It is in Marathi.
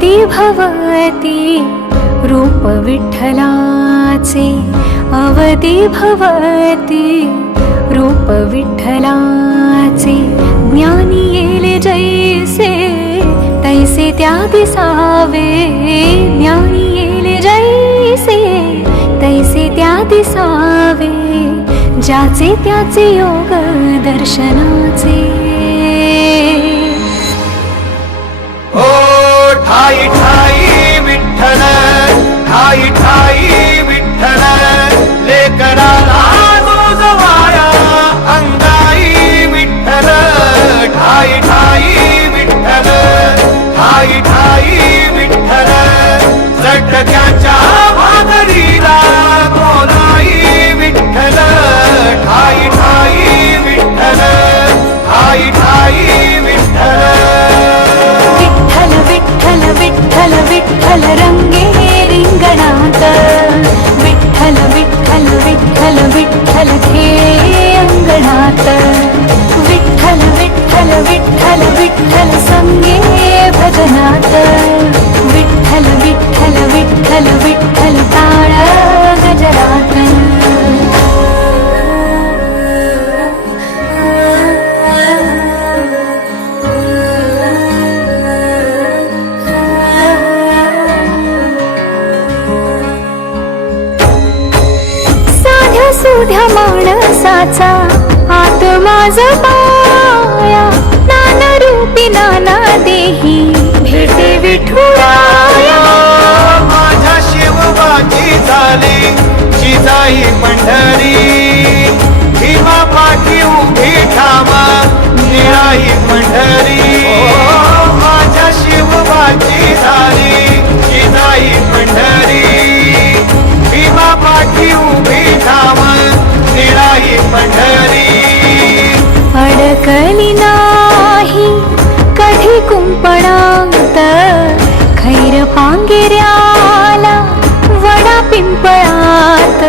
अवती भवती रूप विठ्ठलाचे, अवती भवती रूप विठ्ठलाचे. ज्ञानी येले जैसे तैसे त्या दिसावे, ज्ञानी येले जैसे तैसे त्या दिसावे. ज्याचे त्याचे योग दर्शनाचे. ओ ठाई ठाई विठ्ठल, ठाई ठाई विठ्ठल, लेकराला जोजवाया अंगाई विठ्ठल. ठाई ठाई विठ्ठल, ठाई ठाई विठ्ठल, झटक्याच्या भाकरीला बोलाई विठ्ठल. ठाई ठाई विठ्ठल, ठाई ठाई विठ्ठल. विठ्ठल विठ्ठल विठ्ठल विठ्ठल रंगे रिंगणात, विठ्ठल विठ्ठल विठ्ठल विठ्ठल खेळे अंगणात. विठ्ठल विठ्ठल विठ्ठल विठ्ठल संगे भजनात. विठ्ठल विठ्ठल विठ्ठल विठ्ठल टाळ गजरात. सुध्या माणसाचा आत्मा जपाया, नाना रूपी नाना देही भेटे विठुराया. माझ्या शिवबाची झाली जिजाई पंढरी, भीमा पाठी उभी ठामा निळाई पंढरी. माझ्या शिवबाची झाली जिजाई पंढरी, भीमा पाठी उभी ठामा निळाई पंढरी. अडकली नाही कधी कुंपणात, खैर पांगिऱ्याला वडा पिंपळात.